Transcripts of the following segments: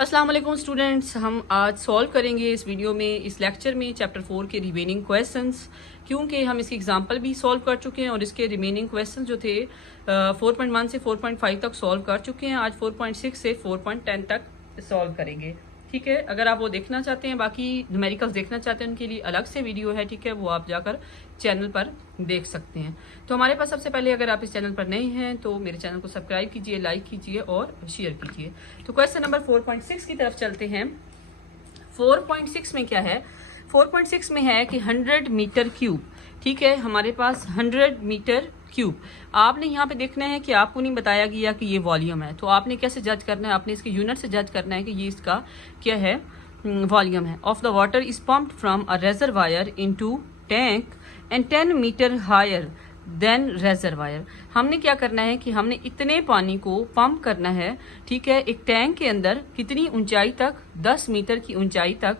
अस्सलाम वालेकुम स्टूडेंट्स, हम आज सॉल्व करेंगे इस वीडियो में, इस लेक्चर में चैप्टर 4 के रिमेनिंग क्वेश्चंस। क्योंकि हम इसकी एग्जांपल भी सॉल्व कर चुके हैं और इसके रिमेनिंग क्वेश्चंस जो थे 4.1 से 4.5 तक सॉल्व कर चुके हैं। आज 4.6 से 4.10 तक सॉल्व करेंगे। ठीक है, अगर आप वो देखना चाहते हैं, बाकी न्यूमेरिकल्स देखना चाहते हैं, उनके लिए अलग से वीडियो है। ठीक है, वो आप जाकर चैनल पर देख सकते हैं। तो हमारे पास सबसे पहले, अगर आप इस चैनल पर नए हैं तो मेरे चैनल को सब्सक्राइब कीजिए, लाइक कीजिए और शेयर कीजिए। तो क्वेश्चन नंबर 4.6 की तरफ चलते हैं। 4.6 में क्या है? 4.6 में है कि 100 मीटर क्यूब। ठीक है, हमारे पास 100 मीटर क्यूब। आपने यहाँ पे देखना है कि आपको नहीं बताया गया कि ये वॉल्यूम है, तो आपने कैसे जज करना है? आपने इसके यूनिट से जज करना है कि ये इसका क्या है, वॉल्यूम है। Of the water is pumped from a reservoir into tank and 10 metre higher than reservoir. हमने क्या करना है कि हमने इतने पानी को पंप करना है। ठीक है, एक टैंक के अंदर कितनी ऊंचाई तक? 10 मीटर की ऊंचाई तक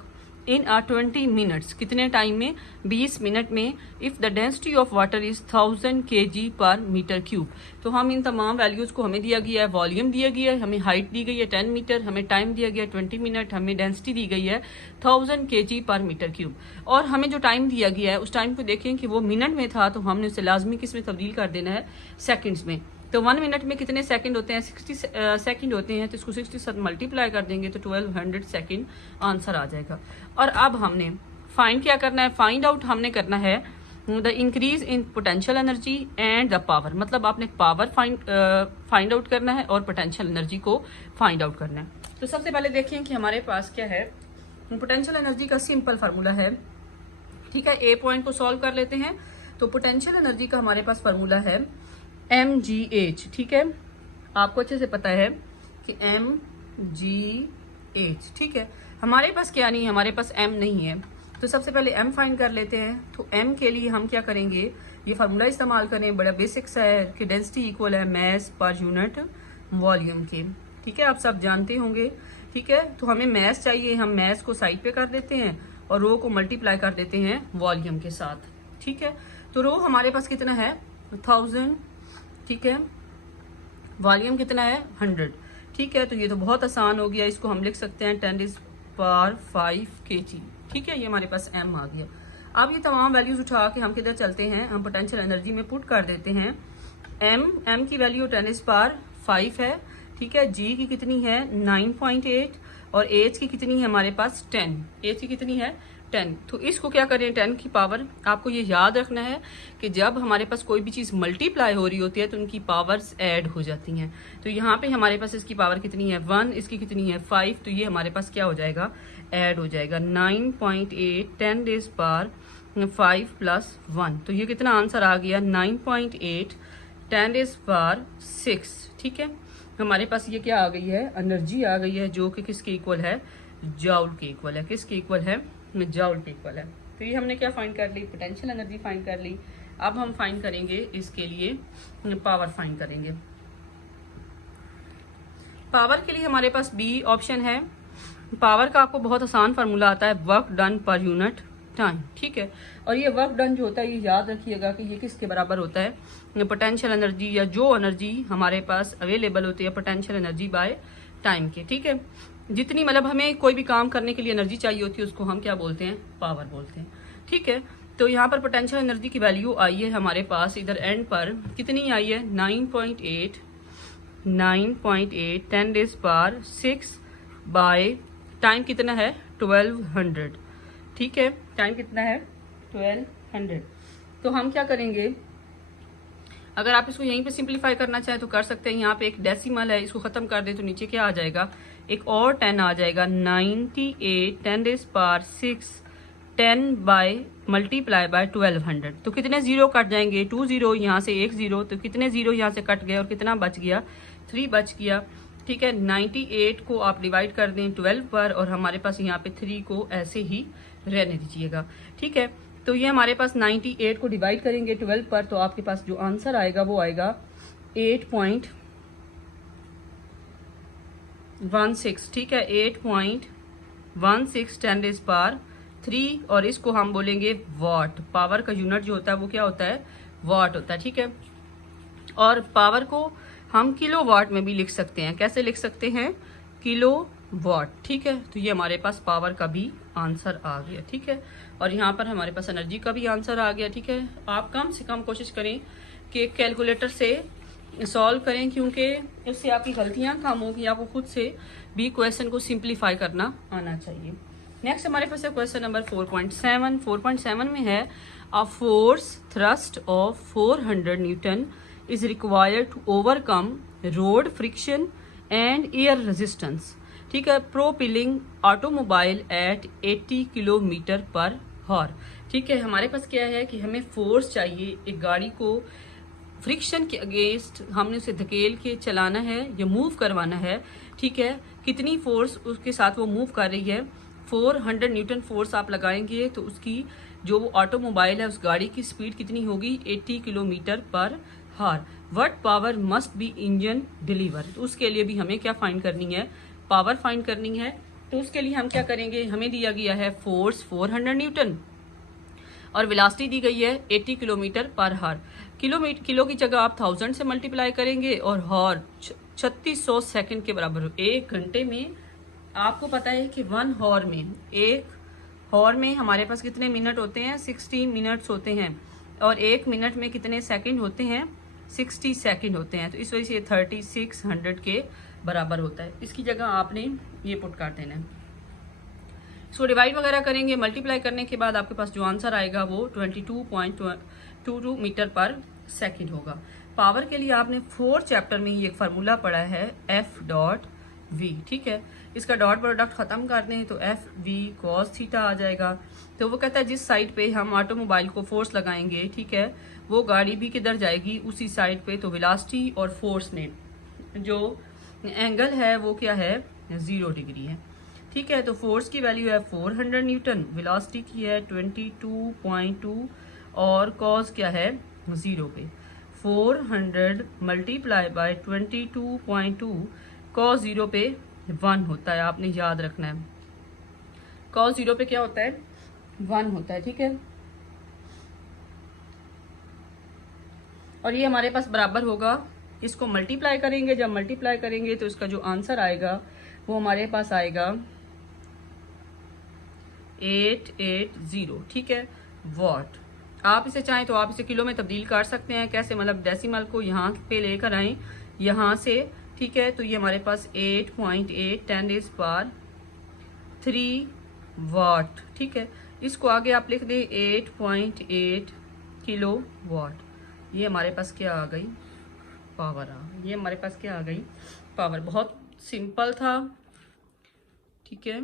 इन 20 मिनट्स। कितने टाइम में? 20 मिनट में। If the density of water is 1000 kg पर मीटर क्यूब। तो हम इन तमाम वैल्यूज को, हमें दिया गया है वॉल्यूम दिया गया है, हमें हाइट दी गई है 10 मीटर, हमें टाइम दिया गया है 20 मिनट, हमें डेंसिटी दी गई है 1000 kg पर मीटर क्यूब। और हमें जो टाइम दिया गया है उस टाइम को देखें कि वो मिनट में था, तो हमने उसे लाजमी किस में तब्दील कर देना है? सेकेंड्स में। तो 1 मिनट में कितने सेकंड होते हैं? 60 सेकंड होते हैं। तो इसको 60 से मल्टीप्लाई कर देंगे तो 1200 सेकंड आंसर आ जाएगा। और अब हमने फाइंड क्या करना है? फाइंड आउट हमने करना है the increase in potential energy and the power. मतलब आपने पावर फाइंड आउट करना है और पोटेंशियल एनर्जी को फाइंड आउट करना है। तो सबसे पहले देखिए कि हमारे पास क्या है। पोटेंशियल एनर्जी का सिंपल फार्मूला है। ठीक है, ए पॉइंट को सॉल्व कर लेते हैं। तो पोटेंशियल एनर्जी का हमारे पास फार्मूला है mgh। ठीक है, आपको अच्छे से पता है कि mgh। ठीक है, हमारे पास क्या नहीं है? हमारे पास m नहीं है। तो सबसे पहले m फाइंड कर लेते हैं। तो m के लिए हम क्या करेंगे? ये फार्मूला इस्तेमाल करें, बड़ा बेसिक सा है कि डेंसिटी इक्वल है मैस पर यूनिट वॉल्यूम के। ठीक है, आप सब जानते होंगे। ठीक है, तो हमें मैस चाहिए, हम मैस को साइड पे कर देते हैं और रो को मल्टीप्लाई कर देते हैं वॉल्यूम के साथ। ठीक है, तो रो हमारे पास कितना है? 1000। ठीक है, वॉल्यूम कितना है? 100। ठीक है, तो ये तो बहुत आसान हो गया। इसको हम लिख सकते हैं 10⁵ kg। ठीक है, ये हमारे पास m आ गया। अब ये तमाम वैल्यूज उठा के हम किधर चलते हैं? हम पोटेंशियल एनर्जी में पुट कर देते हैं। m की वैल्यू 10⁵ है। ठीक है, g की कितनी है? 9.8 और h की कितनी है हमारे पास? 10। h की कितनी है? 10। तो इसको क्या करें? 10 की पावर। आपको ये याद रखना है कि जब हमारे पास कोई भी चीज़ मल्टीप्लाई हो रही होती है तो उनकी पावर्स ऐड हो जाती हैं। तो यहाँ पे हमारे पास इसकी पावर कितनी है? 1, इसकी कितनी है? 5। तो ये हमारे पास क्या हो जाएगा? ऐड हो जाएगा। 9.8 10⁵ प्लस 1। तो ये कितना आंसर आ गया? 9.8 10⁵ ठीक है, हमारे पास ये क्या आ गई है? एनर्जी आ गई है, जो कि किसके इक्वल है? जॉल के इक्वल है। किसके इक्वल है? जॉल के इक्वल है। तो ये हमने क्या फाइंड कर ली? पोटेंशियल एनर्जी फाइंड कर ली। अब हम फाइंड करेंगे इसके लिए पावर फाइंड करेंगे। पावर के लिए हमारे पास बी ऑप्शन है। पावर का आपको बहुत आसान फार्मूला आता है, work done per unit time. ठीक है, और ये वर्क डन जो होता है, ये याद रखिएगा कि ये किसके बराबर होता है? पोटेंशियल एनर्जी, या जो एनर्जी हमारे पास अवेलेबल होती है पोटेंशियल एनर्जी बाय टाइम के। ठीक है, जितनी मतलब हमें कोई भी काम करने के लिए एनर्जी चाहिए होती है उसको हम क्या बोलते हैं? पावर बोलते हैं। ठीक है, तो यहाँ पर पोटेंशियल एनर्जी की वैल्यू आई है हमारे पास इधर एंड पर कितनी आई है? 9.8 10⁵ बाय टाइम कितना है? 1200। ठीक है, टाइम कितना है? 1200। तो हम क्या करेंगे? अगर आप इसको यहीं पे सिंपलीफाई करना चाहें तो कर सकते हैं। यहाँ पे एक डेसिमल है, इसको खत्म कर दे तो नीचे क्या आ जाएगा? एक और 10 आ जाएगा। 98 10⁵ 10 बाय मल्टीप्लाई बाय 1200। तो कितने जीरो कट जाएंगे? 2 जीरो, यहाँ से 1 जीरो। तो कितने जीरो यहाँ से कट गए और कितना बच गया? 3 बच गया। ठीक है, 98 को आप डिवाइड कर दें 12 पर और हमारे पास यहाँ पे 3 को ऐसे ही रहने दीजिएगा। ठीक है, तो ये हमारे पास 98 को डिवाइड करेंगे 12 पर, तो आपके पास जो आंसर आएगा वो आएगा 8.16। ठीक है, 8.16 10⁵ और इसको हम बोलेंगे वॉट। पावर का यूनिट जो होता है वो क्या होता है? वॉट होता है। ठीक है, और पावर को हम किलो वाट में भी लिख सकते हैं। कैसे लिख सकते हैं? Kilo watt. ठीक है, तो ये हमारे पास पावर का भी आंसर आ गया। ठीक है, और यहाँ पर हमारे पास एनर्जी का भी आंसर आ गया। ठीक है, आप कम से कम कोशिश करें कि कैलकुलेटर से सॉल्व करें, क्योंकि उससे आपकी गलतियाँ कम होगी, आपको खुद से भी क्वेश्चन को सिंप्लीफाई करना आना चाहिए। नेक्स्ट हमारे पास है क्वेश्चन नंबर 4.7। 4.7 में है a force thrust of 400 newton is required to overcome road friction and air resistance. ठीक है, प्रोपिलिंग ऑटोमोबाइल एट 80 किलोमीटर पर हॉर। ठीक है, हमारे पास क्या है कि हमें फोर्स चाहिए एक गाड़ी को फ्रिक्शन के अगेंस्ट, हमने उसे धकेल के चलाना है या मूव करवाना है। ठीक है, कितनी फोर्स उसके साथ वो मूव कर रही है, 400 न्यूटन फोर्स आप लगाएंगे तो उसकी जो ऑटोमोबाइल है उस गाड़ी की स्पीड कितनी होगी, 80 किलोमीटर पर हार। What power must be engine deliver. तो उसके लिए भी हमें क्या फाइंड करनी है, पावर फाइंड करनी है। तो उसके लिए हम क्या करेंगे, हमें दिया गया है फोर्स 400 न्यूटन और वेलोसिटी दी गई है 80 किलोमीटर पर हार। किलो की जगह आप 1000 से मल्टीप्लाई करेंगे और हॉर 3600 सेकंड के बराबर हो। एक घंटे में आपको पता है कि 1 हॉर में, एक हॉर में हमारे पास कितने मिनट होते हैं, 60 मिनट्स होते हैं, और एक मिनट में कितने सेकंड होते हैं, 60 सेकंड होते हैं। तो इस वजह से 3600 के बराबर होता है। इसकी जगह आपने ये पुट कर देना है। इसको डिवाइड वगैरह करेंगे, मल्टीप्लाई करने के बाद आपके पास जो आंसर आएगा वो 22.22 मीटर पर सेकंड होगा। पावर के लिए आपने 4 चैप्टर में ही एक फार्मूला पढ़ा है F.V। ठीक है, इसका डॉट प्रोडक्ट खत्म कर दें तो FV cos थीटा आ जाएगा। तो वो कहता है जिस साइड पे हम ऑटोमोबाइल को फोर्स लगाएंगे, ठीक है, वो गाड़ी भी किधर जाएगी, उसी साइड पे। तो वेलोसिटी और फोर्स में जो एंगल है वो क्या है, 0 डिग्री है। ठीक है, तो फोर्स की वैल्यू है 400 न्यूटन, वेलोसिटी की है 22.2 और कॉस क्या है 0 पे। 400 मल्टीप्लाई बाय 22.2 कॉस 0 पे 1 होता है, आपने याद रखना है। कॉस 0 पे क्या होता है, 1 होता है। ठीक है, और ये हमारे पास बराबर होगा, इसको मल्टीप्लाई करेंगे, जब मल्टीप्लाई करेंगे तो इसका जो आंसर आएगा वो हमारे पास आएगा 880। ठीक है, वॉट। आप इसे चाहें तो आप इसे किलो में तब्दील कर सकते हैं। कैसे, मतलब डेसिमल को यहाँ पे लेकर आए यहाँ से। ठीक है, तो ये हमारे पास 8.8 10⁻³ वाट। ठीक है, इसको आगे आप लिख दें 8.8 किलो वाट। ये हमारे पास क्या आ गई, पावर आ गई। ये हमारे पास क्या आ गई, पावर। बहुत सिंपल था। ठीक है,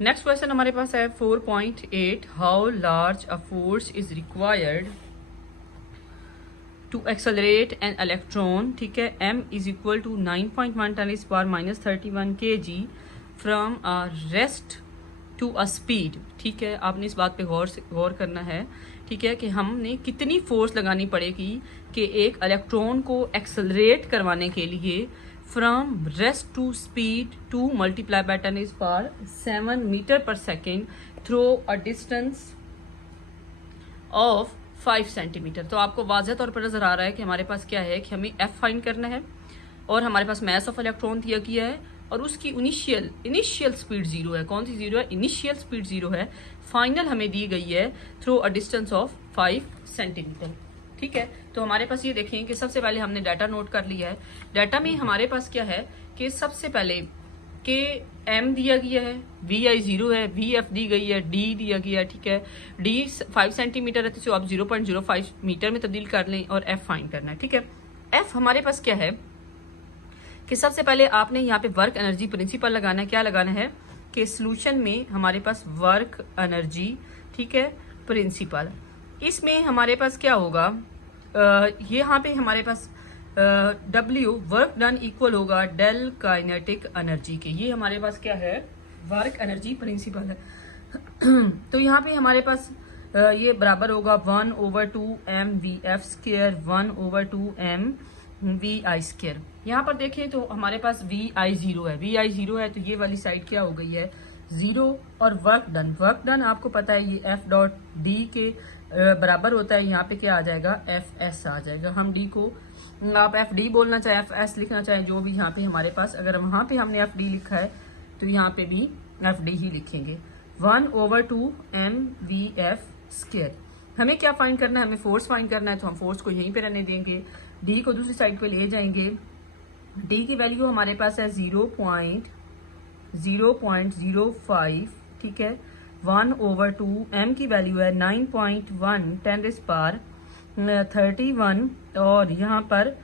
नेक्स्ट क्वेश्चन हमारे पास है 4.8। How large a force is required to accelerate an electron. ठीक है, m is equal to 9.1 10⁻³ kg from a rest to a speed. ठीक है, आपने इस बात पे गौर करना है। ठीक है, कि हमने कितनी फोर्स लगानी पड़ेगी कि एक इलेक्ट्रॉन को एक्सेलरेट करवाने के लिए from rest to speed 2 multiply by 10⁻7 metre पर second through a distance of 5 centimetre. तो आपको वाज़ह तौर पर नजर आ रहा है कि हमारे पास क्या है कि हमें F फाइंड करना है, और हमारे पास मैस ऑफ इलेक्ट्रॉन दिया गया है, और उसकी इनिशियल स्पीड 0 है। कौन सी 0 है, इनिशियल स्पीड 0 है। फाइनल हमें दी गई है through a distance of 5 centimetre. ठीक है, तो हमारे पास ये देखें कि सबसे पहले हमने डाटा नोट कर लिया है। डाटा में हमारे पास क्या है कि सबसे पहले के m दिया गया है, vi 0 है, vf दी गई है, d दिया गया है। ठीक है, d 5 सेंटीमीटर है, तो आप 0.05 मीटर में तब्दील कर लें और f फाइंड करना है। ठीक है, f हमारे पास क्या है कि सबसे पहले आपने यहाँ पे वर्क एनर्जी प्रिंसिपल लगाना है। क्या लगाना है कि सोल्यूशन में हमारे पास वर्क एनर्जी, ठीक है, प्रिंसिपल। इसमें हमारे पास क्या होगा, यहाँ पे हमारे पास W वर्क डन इक्वल होगा डेल काइनेटिक एनर्जी के। ये हमारे पास क्या है, वर्क एनर्जी प्रिंसिपल है। तो यहाँ पे हमारे पास ये बराबर होगा 1/2 mvf², 1/2 mvi²। यहाँ पर देखें तो हमारे पास vi 0 है, vi 0 है, तो ये वाली साइड क्या हो गई है 0। और वर्क डन आपको पता है ये F.D के बराबर होता है। यहाँ पे क्या आ जाएगा, Fs आ जाएगा। हम D को आप एफ डी बोलना चाहें, एफ एस लिखना चाहें, जो भी यहाँ पे हमारे पास, अगर वहाँ पे हमने एफ डी लिखा है तो यहाँ पे भी एफ डी ही लिखेंगे। 1/2 mvf स्क्वायर। हमें क्या फाइंड करना है, हमें फोर्स फाइंड करना है, तो हम फोर्स को यहीं पे रहने देंगे, डी को दूसरी साइड पे ले जाएंगे। डी की वैल्यू हमारे पास है 0.05, ठीक है। 1/2 m की वैल्यू है 9.1 10⁻31 और यहाँ पर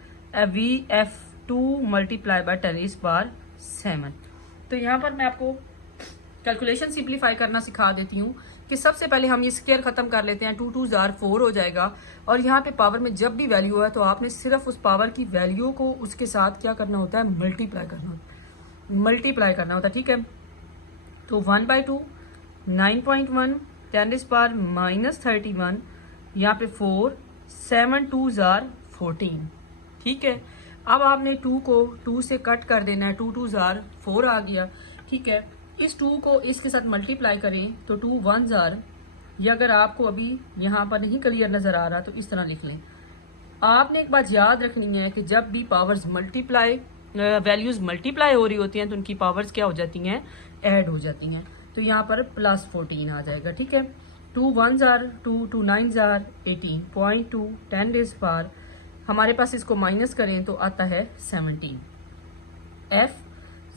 VF2 मल्टीप्लाई बाय 10⁻7। तो यहाँ पर मैं आपको कैलकुलेशन सिंप्लीफाई करना सिखा देती हूँ कि सबसे पहले हम ये स्क्वायर खत्म कर लेते हैं। 2 2 जार 4 हो जाएगा और यहाँ पे पावर में जब भी वैल्यू है तो आपने सिर्फ उस पावर की वैल्यू को उसके साथ क्या करना होता है, मल्टीप्लाई करना होता है, ठीक है। तो 1/2 9.1 10⁻31, यहाँ पे 4 7 2 जार 14, ठीक है। अब आपने 2 को 2 से कट कर देना है, 2 2 जार 4 आ गया, ठीक है। इस 2 को इसके साथ मल्टीप्लाई करें तो 2 1 जार, या अगर आपको अभी यहाँ पर नहीं क्लियर नजर आ रहा तो इस तरह लिख लें। आपने एक बात याद रखनी है कि जब भी पावर्स मल्टीप्लाई वैल्यूज मल्टीप्लाई हो रही होती हैं तो उनकी पावर्स क्या हो जाती हैं, ऐड हो जाती हैं। तो यहाँ पर +14 आ जाएगा, ठीक है। 2 1 जार 2 2 9 जार 18.2 10 डेज पार, हमारे पास इसको माइनस करें तो आता है 17। F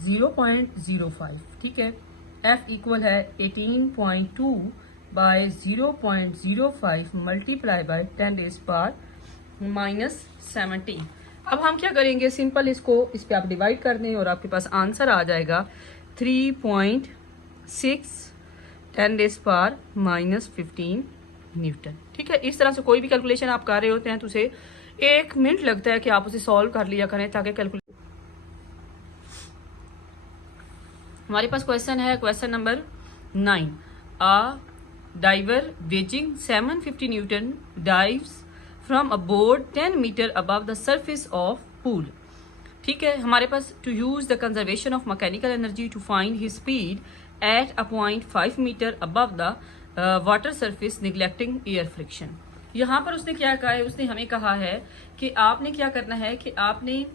0.05, ठीक है। F इक्वल है 18.2 बाय 0.05 मल्टीप्लाई बाय 10 डेज पार -17। अब हम क्या करेंगे, सिंपल इसको इस पे आप डिवाइड कर दें और आपके पास आंसर आ जाएगा 3.6 10 डेज पार -15 न्यूटन, ठीक है। इस तरह से कोई भी कैलकुलेशन आप कर रहे होते हैं तो उसे 1 मिनट लगता है कि आप उसे सॉल्व कर लिया करें ताकि कैलकुलेशन। हमारे पास क्वेश्चन है, question number 9। A diver weighing 750 newton dives from a board 10 metre above the surface of pool, ठीक है। हमारे पास to use the conservation of mechanical energy to find his speed at a point 5 metre above the water surface neglecting air friction. यहाँ पर उसने क्या कहा है, उसने हमें कहा है कि आपने क्या करना है कि आपने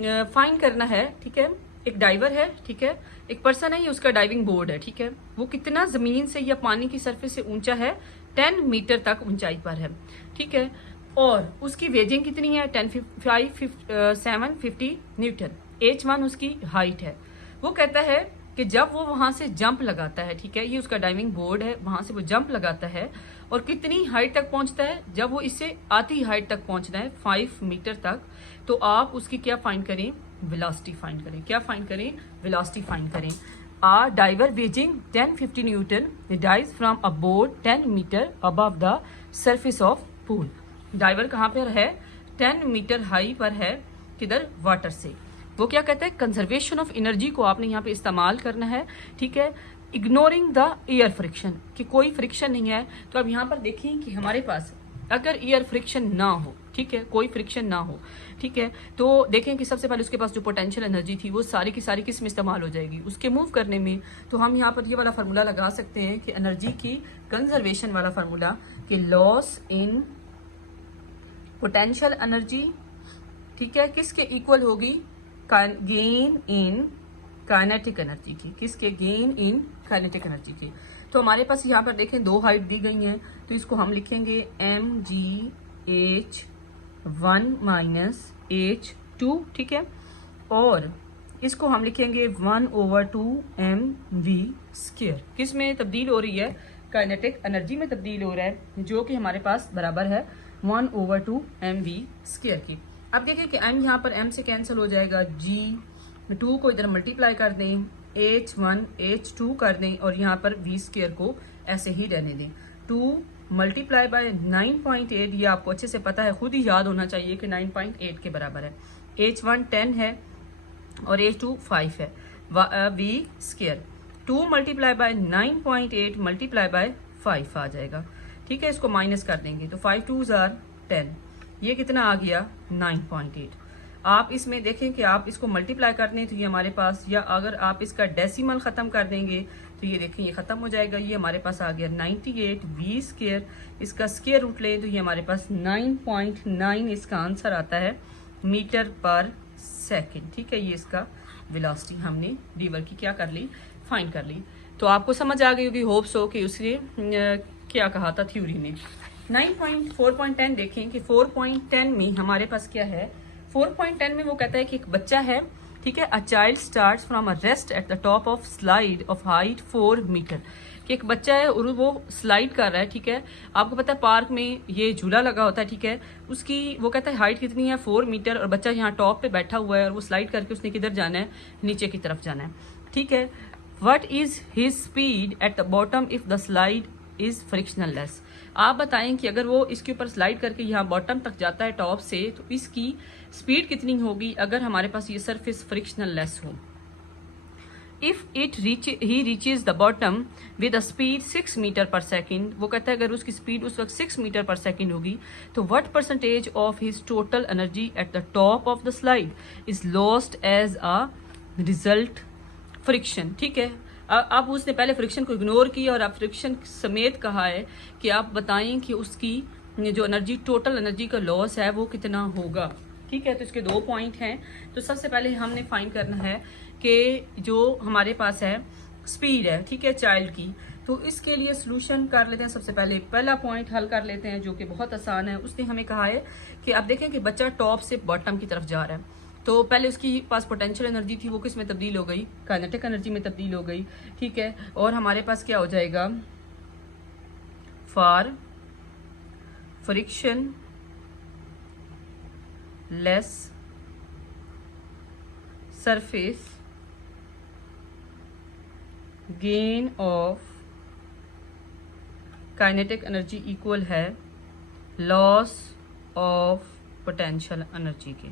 फाइंड करना है, ठीक है। एक डाइवर है, ठीक है, एक पर्सन है, ये उसका डाइविंग बोर्ड है, ठीक है। वो कितना जमीन से या पानी की सरफेस से ऊंचा है, 10 मीटर तक ऊंचाई पर है, ठीक है। और उसकी वेजिंग कितनी है, 750 न्यूटन। H1 उसकी हाइट है। वो कहता है कि जब वो वहां से जंप लगाता है, ठीक है, ये उसका डाइविंग बोर्ड है, वहां से वो जंप लगाता है और कितनी हाइट तक पहुंचता है, जब वो इससे आधी हाइट तक पहुंचना है 5 मीटर तक, तो आप उसकी क्या फाइंड करें, वेलोसिटी फाइंड करें। क्या फाइंड करें, वेलोसिटी फाइंड करें। A diver weighing 1050 newton dives from a board 10 metre above the surface of pool. Diver कहाँ पर है, 10 मीटर हाई पर है, किधर, वाटर से। वो क्या कहता है, कंजर्वेशन ऑफ एनर्जी को आपने यहाँ पे इस्तेमाल करना है, ठीक है, इग्नोरिंग द एयर फ्रिक्शन, कि कोई फ्रिक्शन नहीं है। तो अब यहाँ पर देखिए कि हमारे पास अगर एयर फ्रिक्शन ना हो, ठीक है, कोई फ्रिक्शन ना हो, ठीक है, तो देखें कि सबसे पहले उसके पास जो पोटेंशियल एनर्जी थी वो सारी की सारी किस में इस्तेमाल हो जाएगी, उसके मूव करने में। तो हम यहाँ पर ये वाला फार्मूला लगा सकते हैं कि एनर्जी की कंजर्वेशन वाला फार्मूला, कि लॉस इन पोटेंशियल एनर्जी, ठीक है, किसके इक्वल होगी, गेन इन काइनेटिक एनर्जी की, किसके, गेन इन काइनेटिक एनर्जी की। तो हमारे पास यहाँ पर देखें 2 हाइट दी गई हैं, तो इसको हम लिखेंगे mgh1 -h2, ठीक है, और इसको हम लिखेंगे 1/2 mv स्क्वायर। किस में तब्दील हो रही है, काइनेटिक एनर्जी में तब्दील हो रहा है, जो कि हमारे पास बराबर है 1/2 mv स्क्वायर की। अब देखिए कि m यहाँ पर m से कैंसिल हो जाएगा, g2 को इधर मल्टीप्लाई कर दें, h1 h2 कर दें और यहाँ पर v स्क्वायर को ऐसे ही रहने दें। 2 मल्टीप्लाई बाय 9.8, ये आपको अच्छे से पता है, खुद ही याद होना चाहिए कि 9.8 के बराबर है। h1 10 है और h2 5 है, v square 2 multiply bye 9.8 multiply by 5 आ जाएगा, ठीक है। इसको माइनस कर देंगे तो 5 2 जार 10, ये कितना आ गया, 9.8। आप इसमें देखें कि आप इसको मल्टीप्लाई कर दें तो ये हमारे पास, या अगर आप इसका डेसिमल खत्म कर देंगे तो ये देखें ये खत्म हो जाएगा, ये हमारे पास आ गया 98 v स्क्वायर। इसका स्क्वायर रूट लें तो ये हमारे पास 9.9 इसका आंसर आता है, मीटर पर सेकेंड। ठीक है, ये इसका वेलोसिटी हमने रिवर की क्या कर ली, फाइंड कर ली। तो आपको समझ आ गई होगी, होप सो कि उसने क्या कहा था थ्योरी ने। 9.4.10 देखें कि 4.10 में हमारे पास क्या है। 4.10 में वो कहता है कि एक बच्चा है, ठीक है, a child starts from a rest at the top of slide of height 4 metre. कि एक बच्चा है और वो स्लाइड कर रहा है, ठीक है। आपको पता है पार्क में ये झूला लगा होता है, ठीक है। उसकी वो कहता है हाइट कितनी है, 4 मीटर, और बच्चा यहाँ टॉप पे बैठा हुआ है और वो स्लाइड करके उसने किधर जाना है, नीचे की तरफ जाना है, ठीक है। What is his speed at the bottom if the slide is frictional less. आप बताएं कि अगर वो इसके ऊपर स्लाइड करके यहाँ बॉटम तक जाता है टॉप से, तो इसकी स्पीड कितनी होगी अगर हमारे पास ये सरफेस फ्रिक्शनल लेस हो। If he reaches the bottom with a speed 6 metre पर सेकेंड, वो कहता है अगर उसकी स्पीड उस वक्त 6 मीटर पर सेकेंड होगी, तो what percentage of his total energy at the top of the slide is lost as a result friction. ठीक है, अब उसने पहले फ्रिक्शन को इग्नोर किया और अब फ्रिक्शन समेत कहा है कि आप बताएं कि उसकी जो एनर्जी, टोटल एनर्जी का लॉस है वो कितना होगा। ठीक है, तो इसके 2 पॉइंट हैं। तो सबसे पहले हमने फाइंड करना है कि जो हमारे पास है स्पीड है, ठीक है, चाइल्ड की। तो इसके लिए सोल्यूशन कर लेते हैं। सबसे पहले पहला पॉइंट हल कर लेते हैं जो कि बहुत आसान है। उसने हमें कहा है कि आप देखें कि बच्चा टॉप से बॉटम की तरफ जा रहा है, तो पहले उसकी पास पोटेंशियल एनर्जी थी, वो किस में तब्दील हो गई, काइनेटिक एनर्जी में तब्दील हो गई। ठीक है, और हमारे पास क्या हो जाएगा, for friction less surface gain of kinetic energy equal है लॉस ऑफ पोटेंशियल एनर्जी के।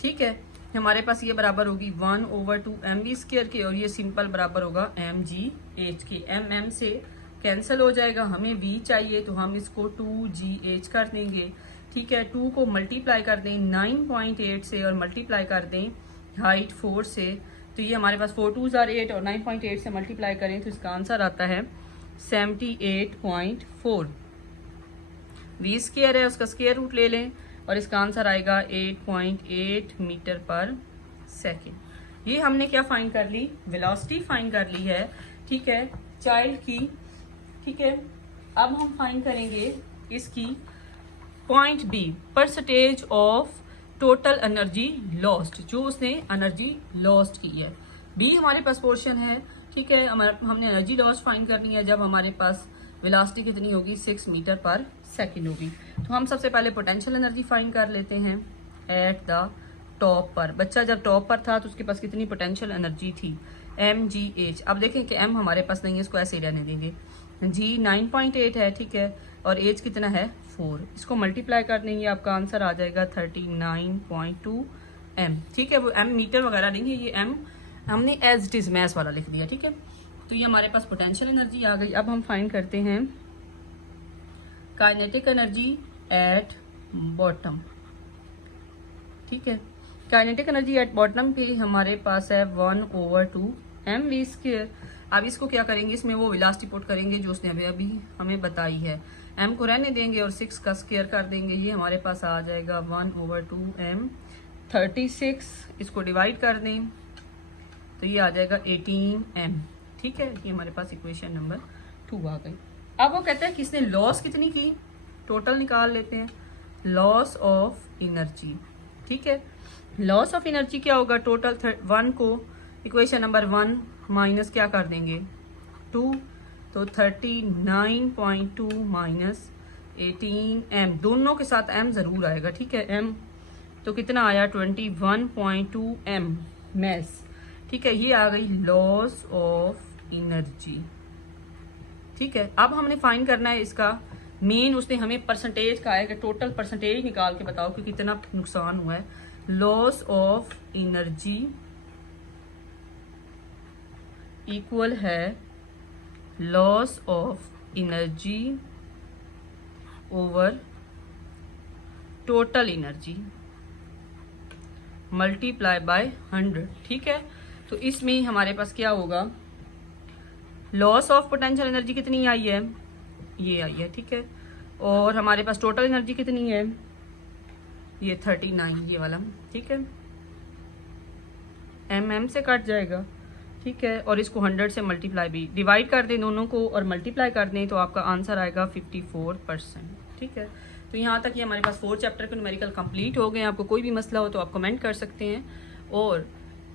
ठीक है, हमारे पास ये बराबर होगी 1/2mv² के, और ये सिंपल बराबर होगा mgh के। mm से कैंसिल हो जाएगा, हमें v चाहिए तो हम इसको 2gh कर देंगे। ठीक है, 2 को मल्टीप्लाई कर दें 9.8 से और मल्टीप्लाई कर दें हाइट 4 से, तो ये हमारे पास 4 2s are 8 और 9.8 से मल्टीप्लाई करें तो इसका आंसर आता है 78.4। v² है, उसका स्क्वायर रूट ले लें और इसका आंसर आएगा 8.8 मीटर पर सेकेंड। ये हमने क्या फाइंड कर ली, वेलोसिटी फाइंड कर ली है। ठीक है, चाइल्ड की। ठीक है, अब हम फाइंड करेंगे इसकी point B, percentage of total energy lost, जो उसने एनर्जी लॉस्ट की है। बी हमारे पास पोर्शन है। ठीक है, हमने एनर्जी लॉस्ट फाइंड करनी है जब हमारे पास वेलोसिटी कितनी होगी, 6 मीटर पर सेकेंड होगी। तो हम सबसे पहले पोटेंशियल एनर्जी फाइंड कर लेते हैं एट द टॉप पर। बच्चा जब टॉप पर था तो उसके पास कितनी पोटेंशियल एनर्जी थी, mgh। अब देखें कि m हमारे पास नहीं है, इसको ऐसे ही रहने देंगे। g 9.8 है, ठीक है, और h कितना है 4, इसको मल्टीप्लाई कर देंगे, आपका आंसर आ जाएगा 39.2 m। ठीक है, वो m मीटर वगैरह नहीं है, ये m हमने एज इट इज मैथ वाला लिख दिया। ठीक है, तो ये हमारे पास पोटेंशियल एनर्जी आ गई। अब हम फाइंड करते हैं काइनेटिक एनर्जी एट बॉटम। ठीक है, काइनेटिक एनर्जी एट बॉटम पे हमारे पास है 1/2mv²। अब इसको क्या करेंगे, इसमें वो वेलोसिटी पुट करेंगे जो उसने अभी हमें बताई है। m को रहने देंगे और 6 का स्क्वायर कर देंगे, ये हमारे पास आ जाएगा 1/2m। 36 इसको डिवाइड कर दें तो ये आ जाएगा 18m। ठीक है, ये हमारे पास इक्वेशन नंबर 2 आ गई। अब वो कहता है कि इसने लॉस कितनी की, टोटल निकाल लेते हैं, लॉस ऑफ एनर्जी। ठीक है, लॉस ऑफ एनर्जी क्या होगा, टोटल 1 को इक्वेशन नंबर 1 माइनस क्या कर देंगे 2, तो 39.2 माइनस 18m, दोनों के साथ m जरूर आएगा। ठीक है, m तो कितना आया 21.2 m मैस। ठीक है, ये आ गई लॉस ऑफ एनर्जी। ठीक है, अब हमने फाइंड करना है इसका मेन, उसने हमें परसेंटेज का है कि टोटल परसेंटेज निकाल के बताओ कि कितना नुकसान हुआ है। लॉस ऑफ एनर्जी इक्वल है loss of energy over total energy multiply by 100। ठीक है, तो इसमें हमारे पास क्या होगा, लॉस ऑफ पोटेंशियल एनर्जी कितनी आई है, ये आई है। ठीक है, और हमारे पास टोटल एनर्जी कितनी है ये 39 ये वाला, ठीक है। mm से कट जाएगा, ठीक है। और इसको 100 से मल्टीप्लाई भी डिवाइड कर दें दोनों को और मल्टीप्लाई कर दें तो आपका आंसर आएगा 54%, ठीक है। तो यहाँ तक ये हमारे पास 4 चैप्टर के न्यूमेरिकल कंप्लीट हो गए। आपको कोई भी मसला हो तो आप कमेंट कर सकते हैं, और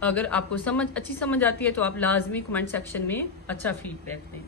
अगर आपको अच्छी समझ आती है तो आप लाजमी कमेंट सेक्शन में अच्छा फीडबैक दें।